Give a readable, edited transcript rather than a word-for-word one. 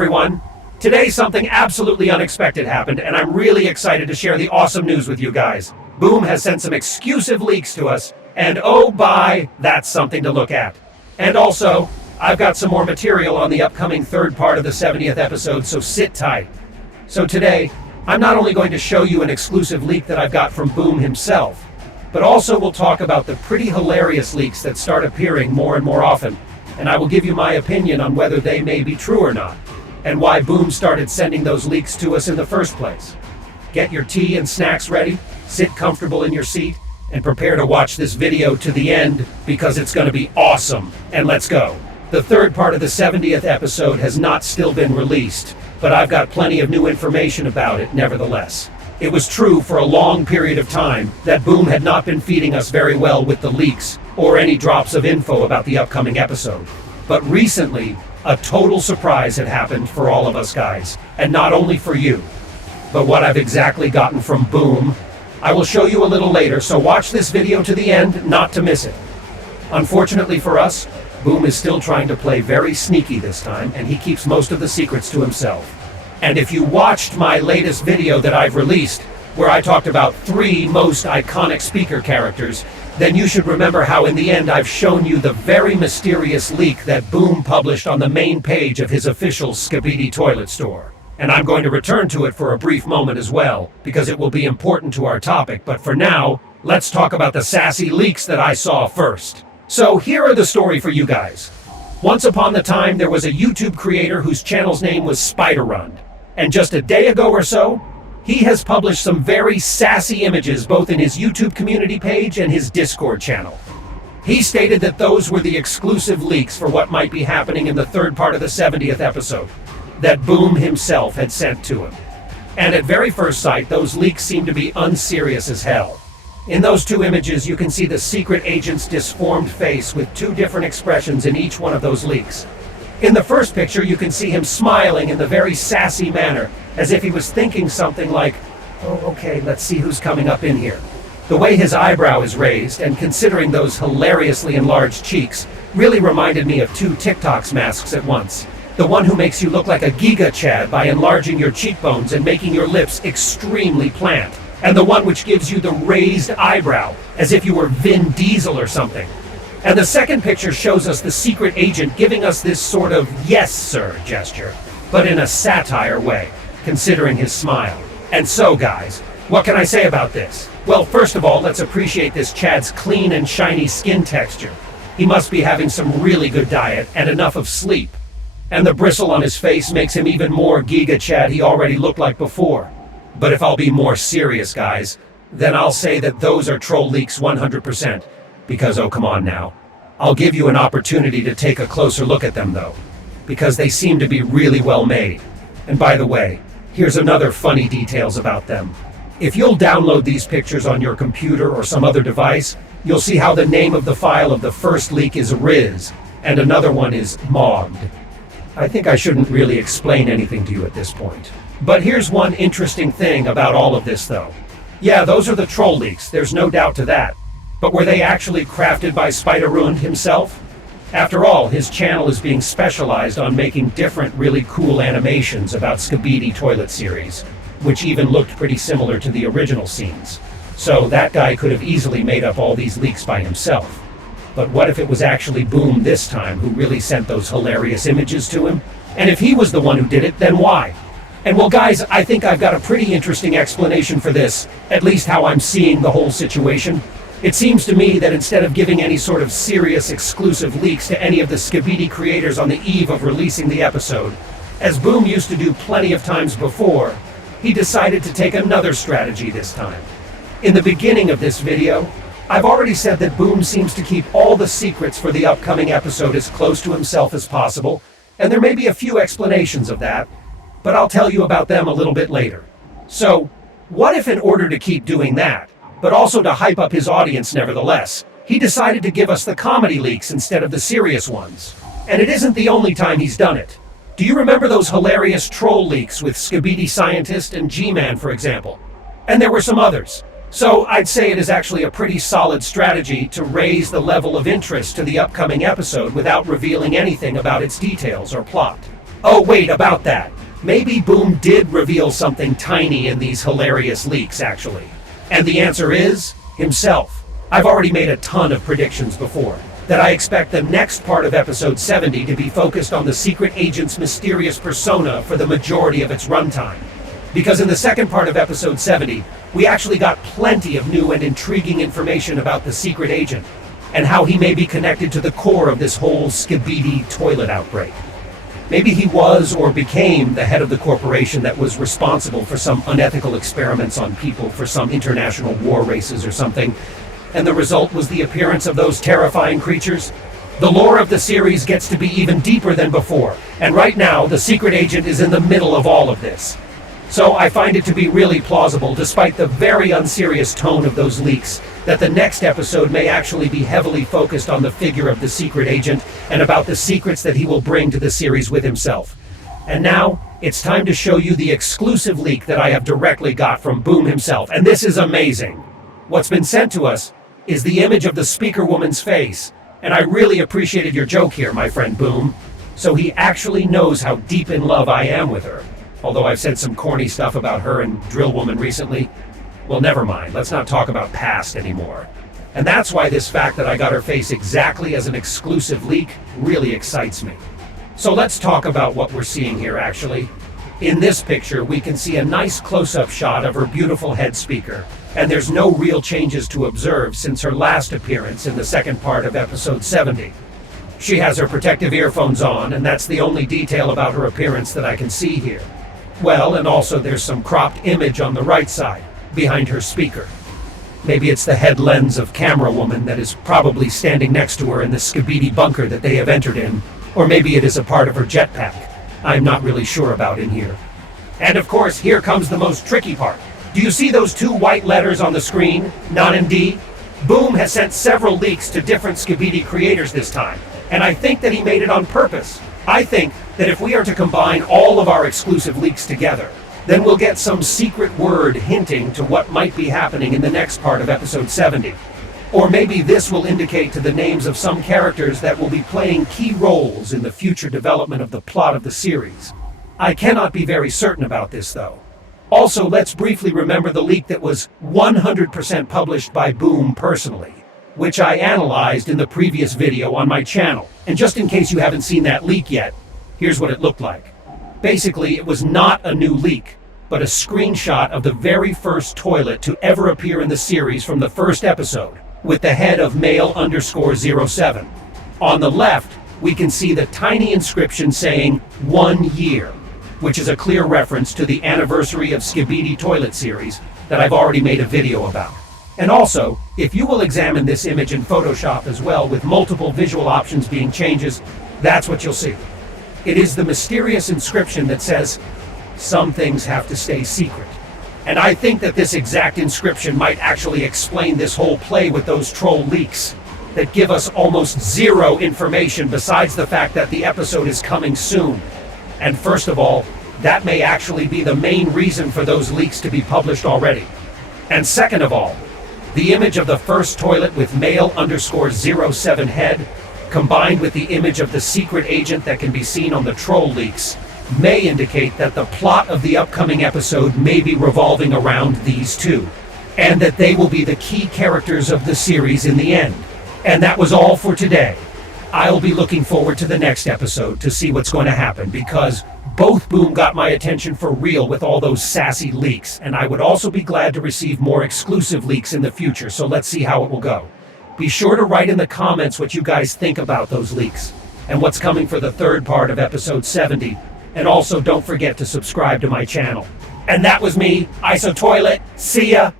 everyone. Today something absolutely unexpected happened, and I'm really excited to share the awesome news with you guys. Boom has sent some exclusive leaks to us, and oh my, that's something to look at. And also, I've got some more material on the upcoming third part of the 70th episode, so sit tight. So today, I'm not only going to show you an exclusive leak that I've got from Boom himself, but also we'll talk about the pretty hilarious leaks that start appearing more and more often, and I will give you my opinion on whether they may be true or not, and why Boom started sending those leaks to us in the first place. Get your tea and snacks ready, sit comfortable in your seat, and prepare to watch this video to the end, because it's going to be awesome. And let's go. The third part of the 70th episode has not still been released, but I've got plenty of new information about it nevertheless. It was true for a long period of time that Boom had not been feeding us very well with the leaks or any drops of info about the upcoming episode. But recently, a total surprise had happened for all of us guys, and not only for you. But what I've exactly gotten from Boom, I will show you a little later, so watch this video to the end not to miss it. Unfortunately for us, Boom is still trying to play very sneaky this time, and he keeps most of the secrets to himself. And if you watched my latest video that I've released, where I talked about 3 most iconic speaker characters, then you should remember how in the end I've shown you the very mysterious leak that Boom published on the main page of his official Skibidi toilet store. And I'm going to return to it for a brief moment as well, because it will be important to our topic, but for now, let's talk about the sassy leaks that I saw first. So here are the story for you guys. Once upon a time, there was a YouTube creator whose channel's name was Spider-Run. And just a day ago or so, he has published some very sassy images both in his YouTube community page and his Discord channel. He stated that those were the exclusive leaks for what might be happening in the third part of the 70th episode, that Boom himself had sent to him. And at very first sight, those leaks seem to be unserious as hell. In those 2 images, you can see the secret agent's disformed face with 2 different expressions in each one of those leaks. In the first picture, you can see him smiling in the very sassy manner, as if he was thinking something like, oh, okay, let's see who's coming up in here. The way his eyebrow is raised, and considering those hilariously enlarged cheeks, really reminded me of 2 TikTok's masks at once. The one who makes you look like a Giga Chad by enlarging your cheekbones and making your lips extremely plant, and the one which gives you the raised eyebrow, as if you were Vin Diesel or something. And the second picture shows us the secret agent giving us this sort of yes sir gesture, but in a satire way, considering his smile. And so guys, what can I say about this? Well, first of all, let's appreciate this Chad's clean and shiny skin texture. He must be having some really good diet and enough of sleep. And the bristle on his face makes him even more Giga Chad he already looked like before. But if I'll be more serious guys, then I'll say that those are troll leaks 100%. Because, oh come on now, I'll give you an opportunity to take a closer look at them though, because they seem to be really well made. And by the way, here's another funny details about them. If you'll download these pictures on your computer or some other device, you'll see how the name of the file of the first leak is Riz, and another one is Mogged. I think I shouldn't really explain anything to you at this point. But here's one interesting thing about all of this though. Yeah, those are the troll leaks, there's no doubt to that. But were they actually crafted by Spider-Run himself? After all, his channel is being specialized on making different really cool animations about Skibidi toilet series, which even looked pretty similar to the original scenes. So that guy could have easily made up all these leaks by himself. But what if it was actually Boom this time who really sent those hilarious images to him? And if he was the one who did it, then why? And well guys, I think I've got a pretty interesting explanation for this, at least how I'm seeing the whole situation. It seems to me that instead of giving any sort of serious exclusive leaks to any of the Skibidi creators on the eve of releasing the episode, as Boom used to do plenty of times before, he decided to take another strategy this time. In the beginning of this video, I've already said that Boom seems to keep all the secrets for the upcoming episode as close to himself as possible, and there may be a few explanations of that, but I'll tell you about them a little bit later. So, what if in order to keep doing that, but also to hype up his audience nevertheless, he decided to give us the comedy leaks instead of the serious ones? And it isn't the only time he's done it. Do you remember those hilarious troll leaks with Skibidi Scientist and G-Man, for example? And there were some others. So I'd say it is actually a pretty solid strategy to raise the level of interest to the upcoming episode without revealing anything about its details or plot. Oh wait, about that. Maybe Boom did reveal something tiny in these hilarious leaks, actually. And the answer is himself. I've already made a ton of predictions before, that I expect the next part of episode 70 to be focused on the secret agent's mysterious persona for the majority of its runtime. Because in the second part of episode 70, we actually got plenty of new and intriguing information about the secret agent, and how he may be connected to the core of this whole Skibidi toilet outbreak. Maybe he was or became the head of the corporation that was responsible for some unethical experiments on people for some international war races or something, and the result was the appearance of those terrifying creatures. The lore of the series gets to be even deeper than before, and right now the secret agent is in the middle of all of this. So I find it to be really plausible, despite the very unserious tone of those leaks, that the next episode may actually be heavily focused on the figure of the secret agent and about the secrets that he will bring to the series with himself. And now, it's time to show you the exclusive leak that I have directly got from Boom himself, and this is amazing. What's been sent to us is the image of the speaker woman's face, and I really appreciated your joke here, my friend Boom. So he actually knows how deep in love I am with her. Although I've said some corny stuff about her and Drill Woman recently. Well, never mind, let's not talk about past anymore. And that's why this fact that I got her face exactly as an exclusive leak really excites me. So let's talk about what we're seeing here, actually. In this picture, we can see a nice close-up shot of her beautiful head speaker, and there's no real changes to observe since her last appearance in the second part of episode 70. She has her protective earphones on, and that's the only detail about her appearance that I can see here. Well, and also there's some cropped image on the right side, behind her speaker. Maybe it's the head lens of Camera Woman that is probably standing next to her in the Skibidi bunker that they have entered in, or maybe it is a part of her jetpack. I'm not really sure about in here. And of course, here comes the most tricky part. Do you see those two white letters on the screen, non-MD? Boom has sent several leaks to different Skibidi creators this time, and I think that he made it on purpose. I think that if we are to combine all of our exclusive leaks together, then we'll get some secret word hinting to what might be happening in the next part of episode 70. Or maybe this will indicate to the names of some characters that will be playing key roles in the future development of the plot of the series. I cannot be very certain about this, though. Also, let's briefly remember the leak that was 100% published by Boom personally, which I analyzed in the previous video on my channel. And just in case you haven't seen that leak yet, here's what it looked like. Basically, it was not a new leak, but a screenshot of the very first toilet to ever appear in the series from the first episode, with the head of male_07. On the left, we can see the tiny inscription saying 1 year, which is a clear reference to the anniversary of Skibidi toilet series that I've already made a video about. And also, if you will examine this image in Photoshop as well, with multiple visual options being changes, that's what you'll see. It is the mysterious inscription that says, "Some things have to stay secret." And I think that this exact inscription might actually explain this whole play with those troll leaks that give us almost zero information besides the fact that the episode is coming soon. And first of all, that may actually be the main reason for those leaks to be published already. And second of all, the image of the first toilet with male_07 head, combined with the image of the secret agent that can be seen on the troll leaks, may indicate that the plot of the upcoming episode may be revolving around these two, and that they will be the key characters of the series in the end. And that was all for today. I'll be looking forward to the next episode to see what's going to happen, because both Boom got my attention for real with all those sassy leaks, and I would also be glad to receive more exclusive leaks in the future, so let's see how it will go. Be sure to write in the comments what you guys think about those leaks, and what's coming for the third part of episode 70, and also don't forget to subscribe to my channel. And that was me, ISO Toilet. See ya!